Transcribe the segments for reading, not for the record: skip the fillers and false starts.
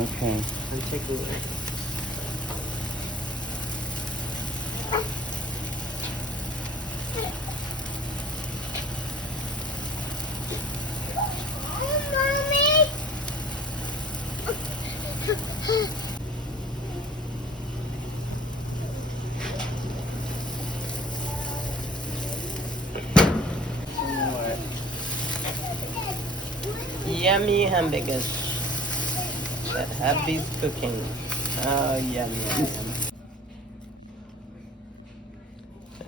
Okay. I'm taking it. Yummy hamburgers that hubby's cooking. Oh, yum, yum, yum.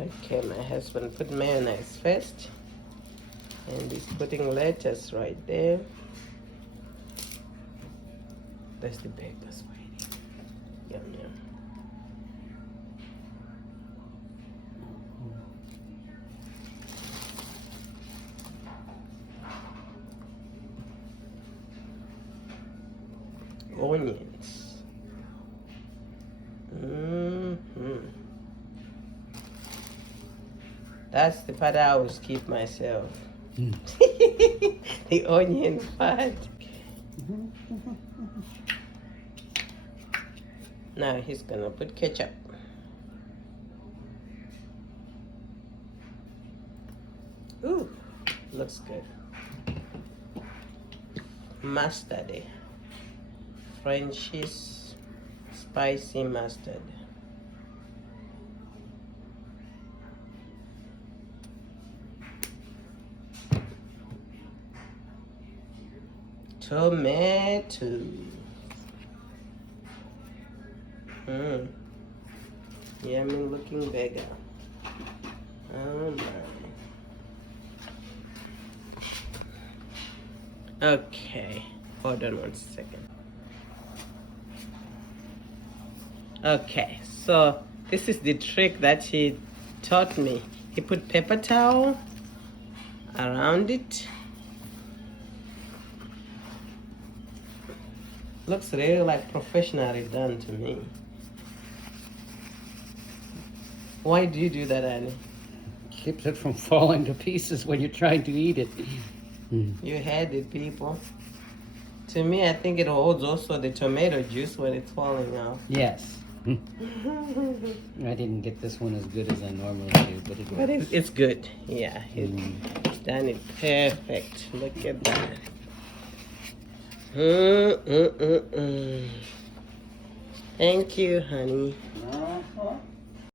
Okay, my husband put mayonnaise first. And he's putting lettuce right there. That's the peppers waiting. Yum, yum. Onions. That's the part I always keep myself. The onion part. Now he's gonna put ketchup. Ooh, looks good. Mustard. French's spicy mustard. Tomato. Yummy looking burger. Oh my. Okay, hold on 1 second. Okay, so this is the trick that he taught me. He put paper towel around it. Looks really like professionally done to me. Why do you do that, Annie? Keeps it from falling to pieces when you're trying to eat it. You had it, people. To me, I think it holds also the tomato juice when it's falling off. Yes. I didn't get this one as good as I normally do, but it's good. Yeah, he's done it perfect. Look at that. Thank you, honey.